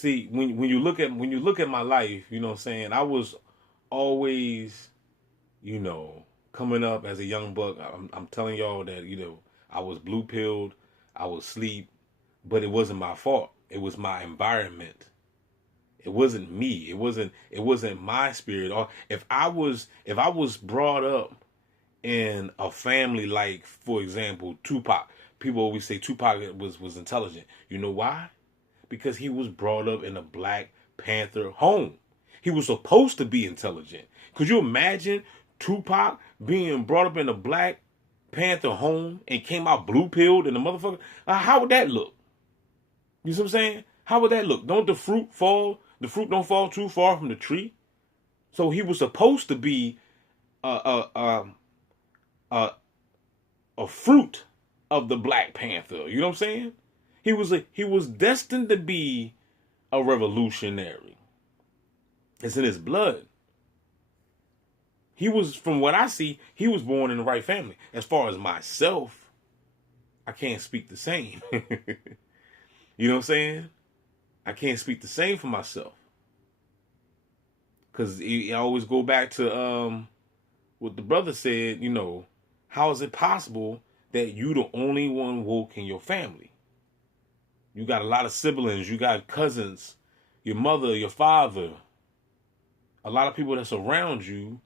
See, when you look at my life, you know what I'm saying, I was always, you know, coming up as a young buck. I'm telling y'all that, I was blue pilled, I was asleep, but it wasn't my fault. It was my environment. It wasn't me. It wasn't my spirit. Or if I was brought up in a family like, for example, Tupac. People always say Tupac was intelligent. You know why? Because he was brought up in a Black Panther home. He was supposed to be intelligent. Could you imagine Tupac being brought up in a Black Panther home and came out blue pilled and the motherfucker? How would that look? You see what I'm saying? How would that look? Don't the fruit fall? The fruit don't fall too far from the tree. So he was supposed to be a a a, a fruit of the Black Panther. You know what I'm saying? He was destined to be a revolutionary. It's in his blood. He was, from what I see, he was born in the right family. As far as myself, I can't speak the same. You know what I'm saying? I can't speak the same for myself. Because I always go back to what the brother said, how is it possible that you the only one woke in your family? You got a lot of siblings, you got cousins, your mother, your father, a lot of people that's around you,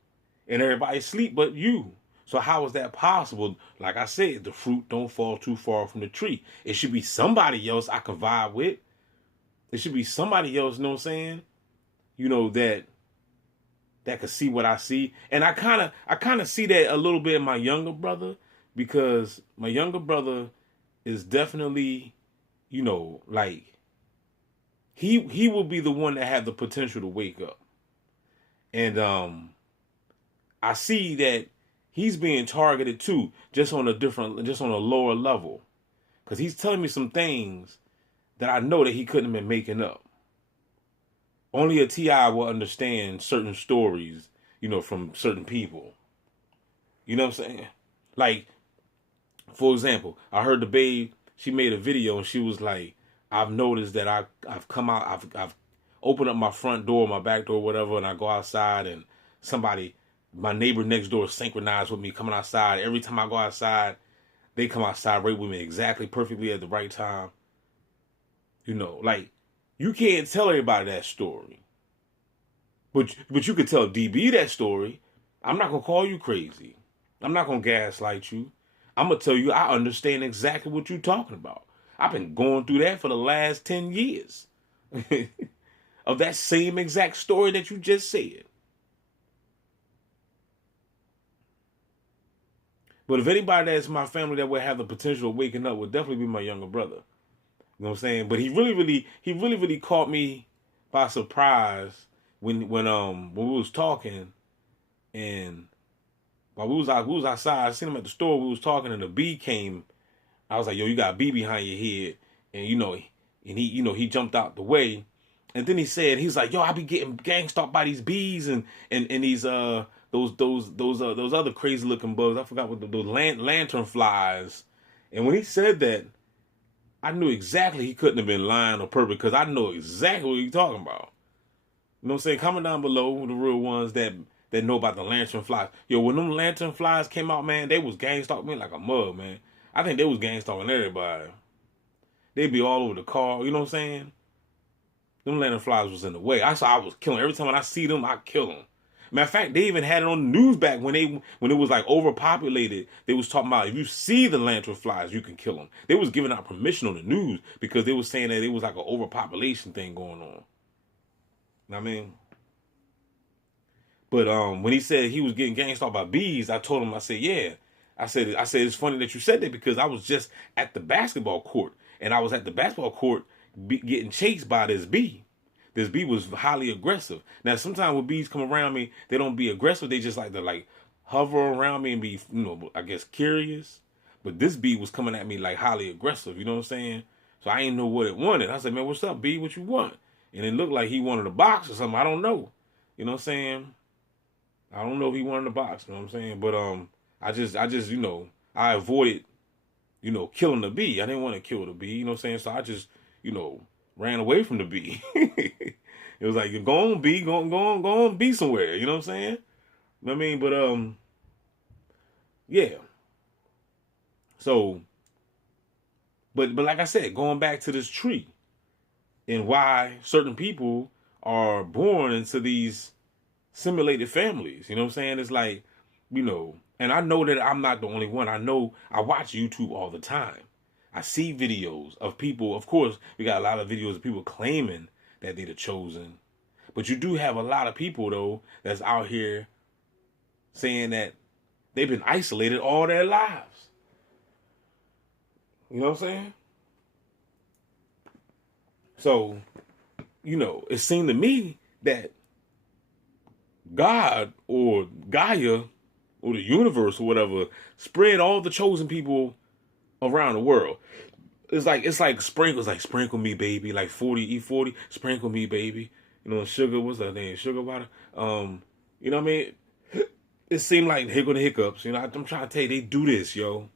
and everybody sleep but you. So how is that possible? Like I said, the fruit don't fall too far from the tree. It should be somebody else I can vibe with. It should be somebody else, you know what I'm saying? That could see what I see. And I kinda see that a little bit in my younger brother, because my younger brother is definitely, like, he will be the one that have the potential to wake up. And I see that he's being targeted too, just on a lower level. Cause he's telling me some things that I know that he couldn't have been making up. Only a TI will understand certain stories, from certain people. You know what I'm saying? Like, for example, I heard the babe, she made a video and she was like, I've noticed that I've come out, I've opened up my front door, my back door, whatever, and I go outside and somebody, my neighbor next door, synchronized with me coming outside. Every time I go outside, they come outside right with me exactly perfectly at the right time. Like, you can't tell everybody that story. But you could tell DB that story. I'm not gonna call you crazy. I'm not gonna gaslight you. I'm gonna tell you I understand exactly what you're talking about. I've been going through that for the last 10 years. Of that same exact story that you just said. But if anybody that's my family that would have the potential of waking up would definitely be my younger brother. You know what I'm saying? But he really caught me by surprise when we was talking, and while we was outside, I seen him at the store, we was talking, and the bee came. I was like, yo, you got a bee behind your head. And he jumped out the way. And then he's like, yo, I be getting gang stalked by these bees and these those other crazy looking bugs. I forgot what those lantern flies. And when he said that, I knew exactly he couldn't have been lying or purpose, because I know exactly what he's talking about. You know what I'm saying? Comment down below the real ones that know about the lantern flies. Yo, when them lantern flies came out, man, they was gang stalking me like a mug, man. I think they was gang stalking everybody. They'd be all over the car, you know what I'm saying? Them lantern flies was in the way. I was killing. Every time when I see them, I kill them. Matter of fact, they even had it on the news back when it was like overpopulated. They was talking about, if you see the lantern flies, you can kill them. They was giving out permission on the news because they was saying that it was like an overpopulation thing going on. You know what I mean? But when he said he was getting gang stalked by bees, I told him, I said, yeah. I said it's funny that you said that, because I was just at the basketball court, and I was at the basketball court getting chased by this bee. This bee was highly aggressive. Now, sometimes when bees come around me, they don't be aggressive. They just like to like hover around me and be, I guess, curious. But this bee was coming at me like highly aggressive. You know what I'm saying? So I didn't know what it wanted. I said, man, what's up, bee? What you want? And it looked like he wanted a box or something. I don't know. You know what I'm saying? I don't know if he wanted a box. You know what I'm saying? But I just I avoided, killing the bee. I didn't want to kill the bee. You know what I'm saying? So I just, ran away from the bee. It was like, go on, bee, go on, be somewhere. You know what I'm saying? You know what I mean? But yeah. So, but like I said, going back to this tree and why certain people are born into these simulated families. You know what I'm saying? It's like, and I know that I'm not the only one. I know I watch YouTube all the time. I see videos of people. Of course, we got a lot of videos of people claiming that they're the chosen. But you do have a lot of people, though, that's out here saying that they've been isolated all their lives. You know what I'm saying? So, it seemed to me that God or Gaia or the universe or whatever spread all the chosen people around the world. It's like sprinkle me, baby, like 40 E40, sprinkle me, baby. Sugar, what's that name? Sugar water. You know what I mean? It seemed like the hiccups. I'm trying to tell you, they do this, yo.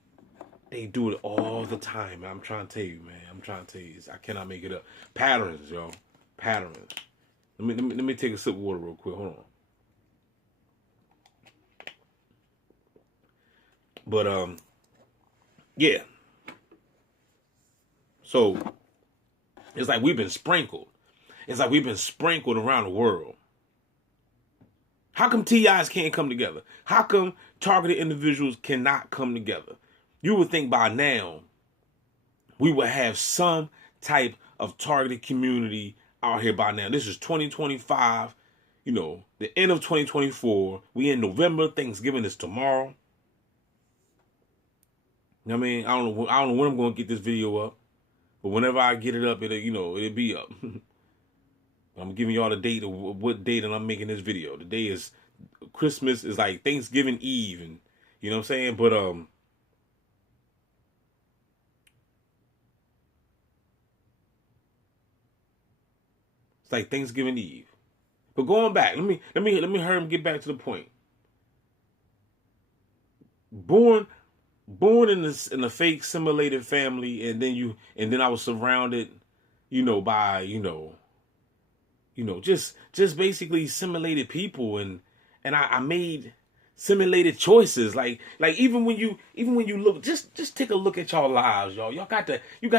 They do it all the time. I'm trying to tell you, man. I'm trying to tell you, I cannot make it up. Patterns, yo. Patterns. Let me take a sip of water real quick. Hold on. But yeah. So it's like we've been sprinkled. It's like we've been sprinkled around the world. How come TIs can't come together? How come targeted individuals cannot come together? You would think by now we would have some type of targeted community out here by now. This is 2025, the end of 2024. We in November. Thanksgiving is tomorrow. I mean, I don't know when I'm going to get this video up, but whenever I get it up, it'll be up. I'm giving y'all the date of what date and I'm making this video. The day is Christmas, is like Thanksgiving Eve, and you know what I'm saying? But it's like Thanksgiving Eve. But going back, let me hurry and get back to the point. Born in a fake simulated family, and then I was surrounded, by just basically simulated people, and I made simulated choices. Like even when you look, just take a look at y'all lives, y'all. You got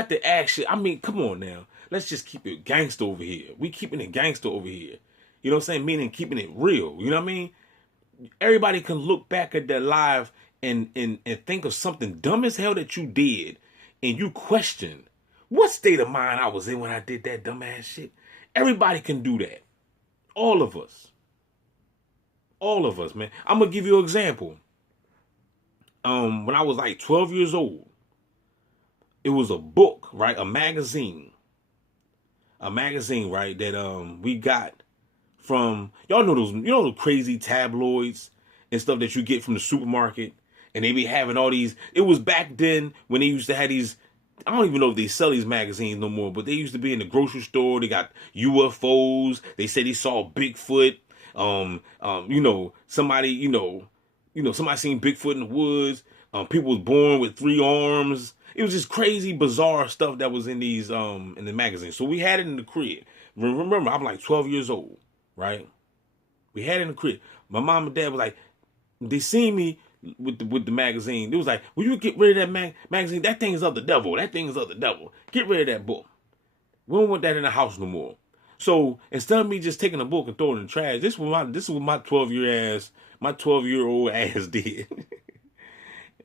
the action. I mean, come on now. Let's just keep it gangster over here. We keeping it gangster over here. You know what I'm saying? Meaning keeping it real. You know what I mean? Everybody can look back at their life and think of something dumb as hell that you did, and you question what state of mind I was in when I did that dumbass shit. Everybody can do that. All of us. All of us, man. I'm gonna give you an example. When I was like 12 years old, it was a book, right? A magazine, right? That we got from, y'all know those crazy tabloids and stuff that you get from the supermarket, and they be having all these. It was back then when they used to have these. I don't even know if they sell these magazines no more, but they used to be in the grocery store. They got UFOs. They said they saw Bigfoot. Somebody seen Bigfoot in the woods. People was born with 3 arms. It was just crazy, bizarre stuff that was in these in the magazine. So we had it in the crib. Remember, I'm like 12 years old, right? We had it in the crib. My mom and dad was like, they seen me with the magazine. It was like, will you get rid of that magazine? That thing is of the devil. That thing is of the devil. Get rid of that book. We don't want that in the house no more. So instead of me just taking a book and throwing it in the trash, this is what my 12-year-old ass did.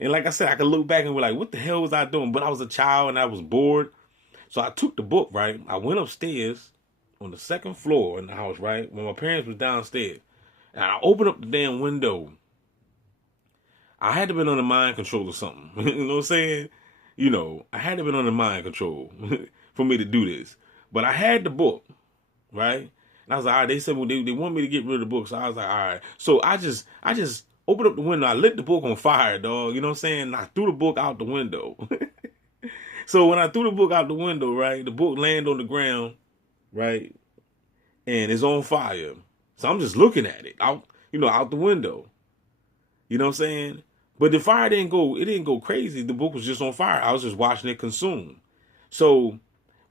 And like I said, I could look back and be like, what the hell was I doing? But I was a child and I was bored. So I took the book, right? I went upstairs on the 2nd floor in the house, right? When my parents was downstairs. And I opened up the damn window. I had to been under mind control or something. You know what I'm saying? I had to been under mind control for me to do this. But I had the book, right? And I was like, all right, they said, well, they want me to get rid of the book. So I was like, all right. So I just opened up the window. I lit the book on fire, dog. You know what I'm saying? And I threw the book out the window. So when I threw the book out the window, right, the book landed on the ground, right? And it's on fire. So I'm just looking at it out the window. You know what I'm saying? But the fire didn't go crazy. The book was just on fire. I was just watching it consume. So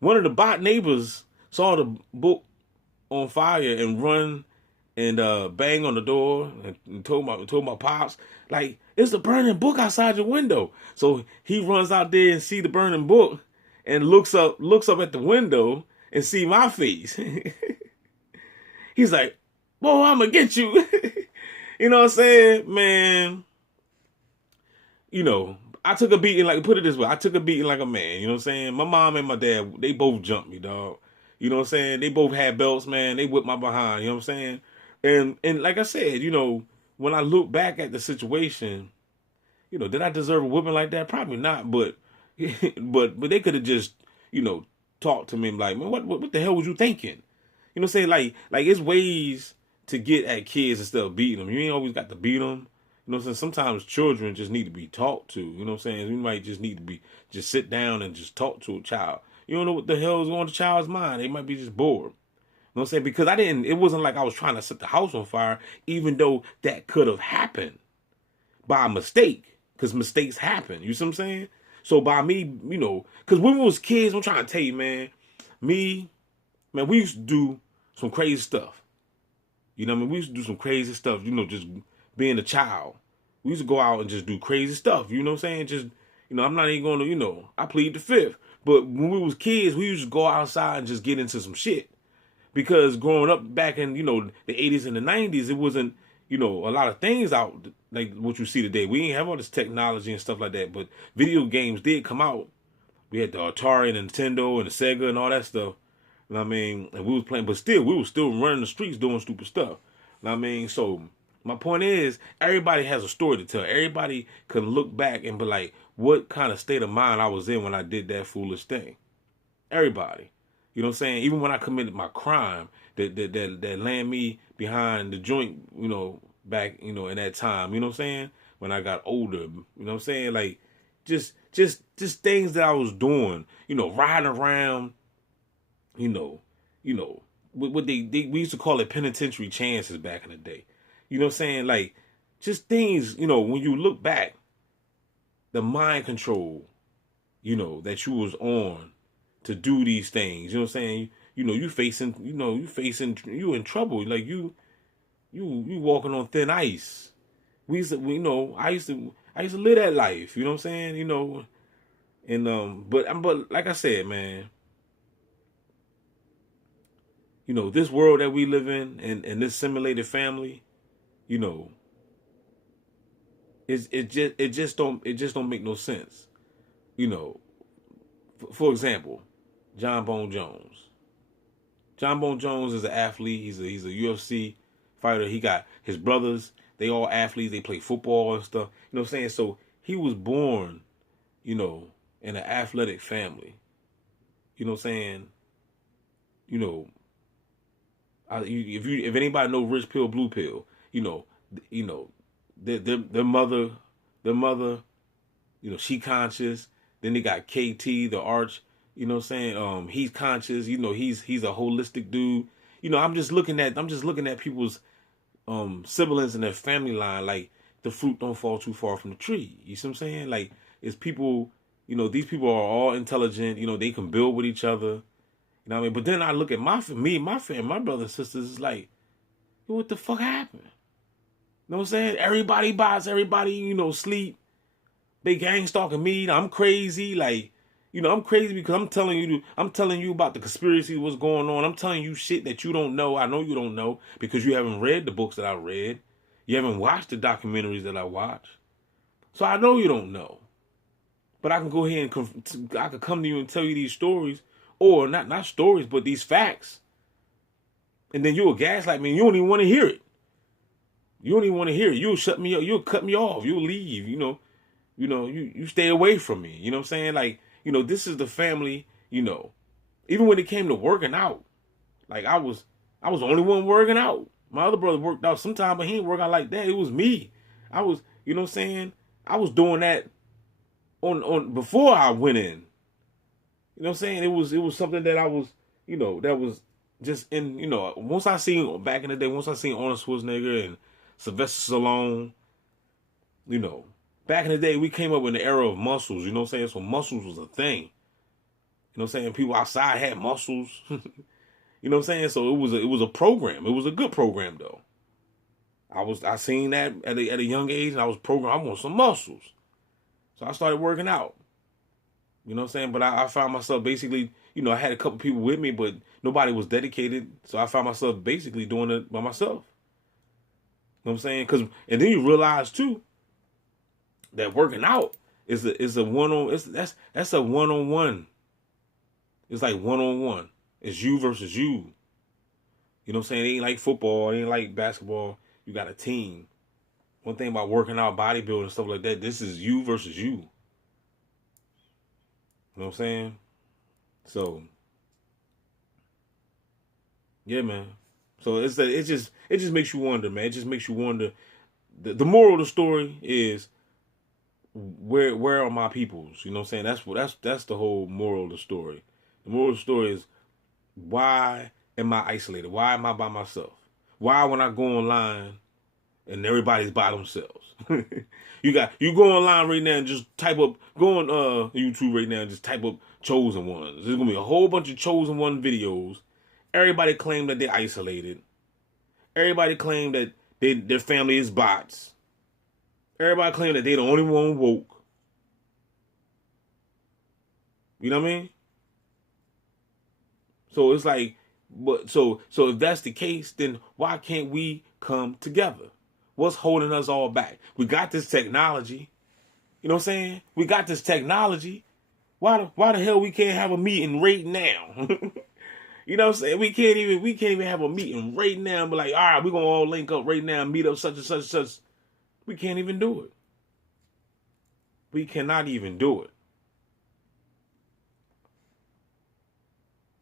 One of the bot neighbors saw the book on fire and run and bang on the door and told my pops, like, it's a burning book outside your window. So he runs out there and see the burning book and looks up at the window and see my face. He's like, "Boy, I'm gonna get you." You know what I'm saying, man? You know, I took a beating, like, put it this way, I took a beating like a man. You know what I'm saying? My mom and my dad, they both jumped me, dog. You know what I'm saying? They both had belts, man. They whipped my behind. You know what I'm saying? And like I said, you know, when I look back at the situation, you know, did I deserve a whipping like that? Probably not, but but they could have just, you know, talked to me like, man, what the hell was you thinking? You know what I'm saying? Like it's ways to get at kids instead of beating them. You ain't always got to beat them. You know what I'm saying? Sometimes children just need to be talked to. You know what I'm saying? You might just need to be just sit down and just talk to a child. You don't know what the hell is on the child's mind. They might be just bored. You know what I'm saying? Because it wasn't like I was trying to set the house on fire, even though that could have happened by mistake. Because mistakes happen. You see what I'm saying? So by me, you know, because when we was kids, I'm trying to tell you, man, we used to do some crazy stuff. You know what I mean? We used to do some crazy stuff, you know, just being a child. We used to go out and just do crazy stuff. You know what I'm saying? Just, you know, I'm not even going to, you know, I plead the fifth. But when we was kids, we used to go outside and just get into some shit. Because growing up back in, you know, the 80s and the 90s, it wasn't, you know, a lot of things out like what you see today. We didn't have all this technology and stuff like that. But video games did come out. We had the Atari and the Nintendo and the Sega and all that stuff. You know what I mean? And we was playing, but still, we was still running the streets doing stupid stuff. You know what I mean? So my point is, everybody has a story to tell. Everybody can look back and be like, what kind of state of mind I was in when I did that foolish thing. Everybody. You know what I'm saying? Even when I committed my crime that land me behind the joint, you know, back, you know, in that time, you know what I'm saying? When I got older, you know what I'm saying? Like, just things that I was doing, you know, riding around, you know, what we used to call it penitentiary chances back in the day. You know what I'm saying? Like, just things, you know, when you look back, the mind control, you know, that you was on to do these things. You know what I'm saying? You know, you in trouble. Like you walking on thin ice. You know, I used to live that life. You know what I'm saying? You know, and but like I said, man, you know, this world that we live in and this simulated family, you know, it just don't make no sense. You know, for example, John Bone Jones. John Bone Jones is an athlete. He's a UFC fighter. He got his brothers. They all athletes. They play football and stuff. You know what I'm saying? So he was born, you know, in an athletic family. You know what I'm saying? You know, if anybody know Rich Pill, Blue Pill, you know, their mother, you know, she conscious. Then they got KT, the arch. You know what I'm saying? He's conscious. You know, he's a holistic dude. You know, I'm just looking at people's siblings and their family line. Like, the fruit don't fall too far from the tree. You see what I'm saying? Like, it's people. You know, these people are all intelligent. You know, they can build with each other. You know what I mean? But then I look at my family, my brothers and sisters. It's like, what the fuck happened? You know what I'm saying? Everybody buys everybody. You know, sleep. They gang stalking me. I'm crazy. Like, you know, I'm crazy because I'm telling you about the conspiracy, what's going on. I'm telling you shit that you don't know. I know you don't know because you haven't read the books that I read. You haven't watched the documentaries that I watch. So I know you don't know. But I can go ahead and I could come to you and tell you these stories, or not stories, but these facts. And then you'll gaslight me and you don't even want to hear it. You don't even want to hear it. You'll shut me up. You'll cut me off. You'll leave, you know. You know, you stay away from me. You know what I'm saying? Like, you know, this is the family, you know. Even when it came to working out, like I was the only one working out. My other brother worked out sometime, but he ain't work out like that. It was me. I was, you know what I'm saying? I was doing that on before I went in. You know what I'm saying? It was something that I was, you know, that was just in, you know, once I seen back in the day, once I seen Arnold Schwarzenegger and Sylvester Stallone, you know, back in the day, we came up in the era of muscles, you know what I'm saying? So muscles was a thing. You know what I'm saying? People outside had muscles. You know what I'm saying? So it was a program. It was a good program though. I seen that at a young age, and I was programmed. I want some muscles, so I started working out. You know what I'm saying? But I found myself basically, I had a couple people with me, but nobody was dedicated. So I found myself basically doing it by myself. You know what I'm saying? And then you realize too that working out is a one on. That's a one on one. It's like one on one. It's you versus you. You know what I'm saying? It ain't like football. It ain't like basketball. You got a team. One thing about working out, bodybuilding, stuff like that, this is you versus you. You know what I'm saying? So, yeah, man. So it just makes you wonder, man. It just makes you wonder. The moral of the story is where are my peoples? You know what I'm saying? That's the whole moral of the story. The moral of the story is, why am I isolated? Why am I by myself? Why when I go online and everybody's by themselves? You go online right now and just type up, go on YouTube right now and just type up chosen ones. There's gonna be a whole bunch of chosen one videos. Everybody claim that they're isolated. Everybody claim that their family is bots. Everybody claim that they the only one woke. You know what I mean? So it's like, but so if that's the case, then why can't we come together? What's holding us all back? We got this technology. You know what I'm saying? We got this technology. Why the hell we can't have a meeting right now? You know what I'm saying? We can't even have a meeting right now and be like, all right, we're gonna all link up right now and meet up such and such and such. We can't even do it. We cannot even do it.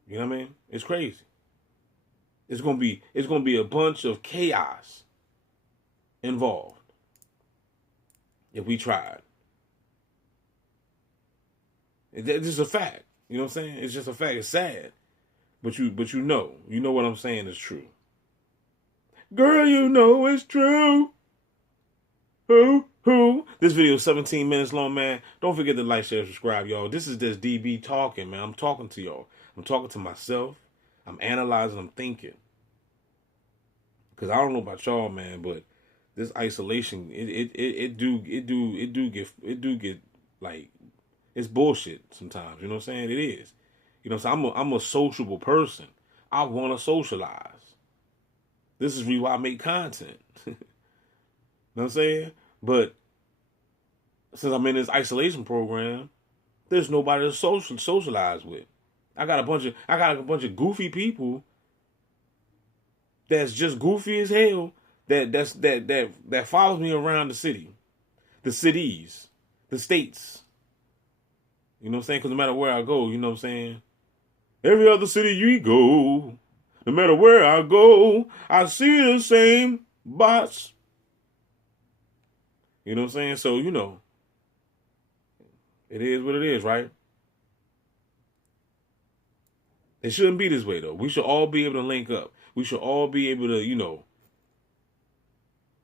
You know what I mean? It's crazy. It's gonna be a bunch of chaos involved if we tried. It's just a fact. You know what I'm saying? It's just a fact. It's sad, but you know what I'm saying is true. Girl, you know it's true. Who? This video is 17 minutes long, man. Don't forget to like, share, subscribe, y'all. This is just DB talking, man. I'm talking to y'all. I'm talking to myself. I'm analyzing. I'm thinking. Because I don't know about y'all, man, but this isolation, it do get like, it's bullshit sometimes. You know what I'm saying? It is. You know what I'm saying? I'm a sociable person. I want to socialize. This is why I make content. You know what I'm saying? But since I'm in this isolation program, there's nobody to socialize with. I got a bunch of goofy people that's just goofy as hell that follows me around the city, the cities, the states. You know what I'm saying? Because no matter where I go, you know what I'm saying? Every other city you go, no matter where I go, I see the same bots. You know what I'm saying? So, it is what it is, right? It shouldn't be this way, though. We should all be able to link up. We should all be able to,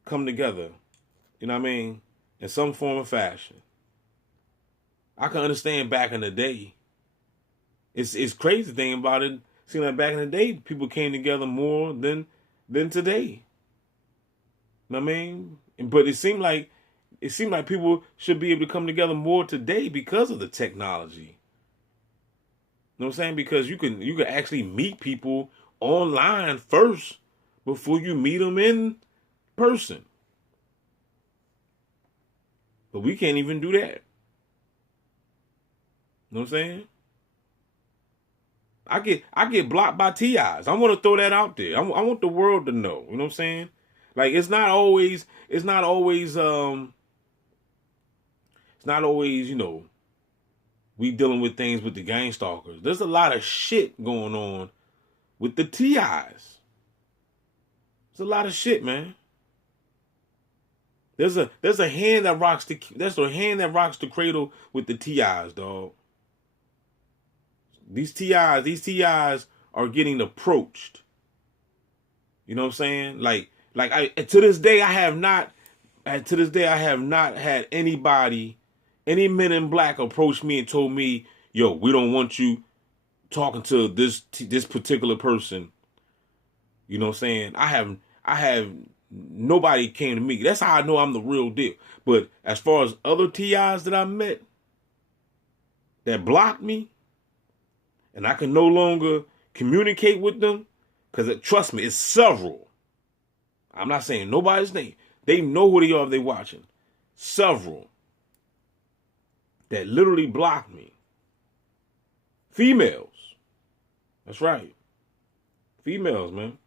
come together, you know what I mean, in some form or fashion. I can understand back in the day. It's crazy thing about it. Seems like back in the day, people came together more than today. You know what I mean? But it seemed like people should be able to come together more today because of the technology. You know what I'm saying? Because you can actually meet people online first before you meet them in person. But we can't even do that. You know what I'm saying? I get blocked by TIs. I want to throw that out there. I want the world to know. You know what I'm saying? Like it's not always we dealing with things with the gang stalkers. There's a lot of shit going on with the TIs. There's a lot of shit, man. There's a hand that rocks the cradle with the TIs, dog. These TIs are getting approached. You know what I'm saying? Like to this day I have not had anybody, any men in black approach me and told me, yo, we don't want you talking to this particular person. You know what I'm saying? I have nobody came to me. That's how I know I'm the real deal. But as far as other TIs that I met that blocked me, and I can no longer communicate with them, because trust me, it's several. I'm not saying nobody's name. They know who they are if they're watching. Several that literally blocked me. Females. That's right. Females, man.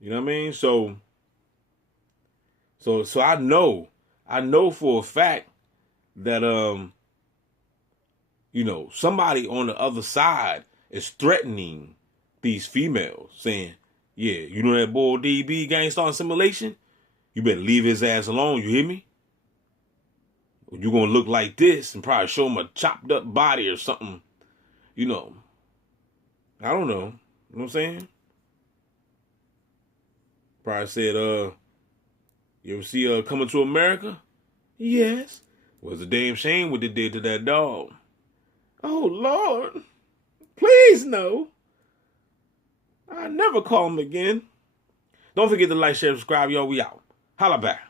You know what I mean? So I know for a fact that somebody on the other side is threatening these females, saying, yeah, you know that boy DB Gangstar Assimilation? You better leave his ass alone, you hear me? You're going to look like this and probably show him a chopped up body or something. I don't know. You know what I'm saying? Probably said, you ever see Coming to America? Yes. Well, it's a damn shame what they did to that dog. Oh, Lord. Please, no. I never call him again. Don't forget to like, share, subscribe. Y'all, we out. Holla back.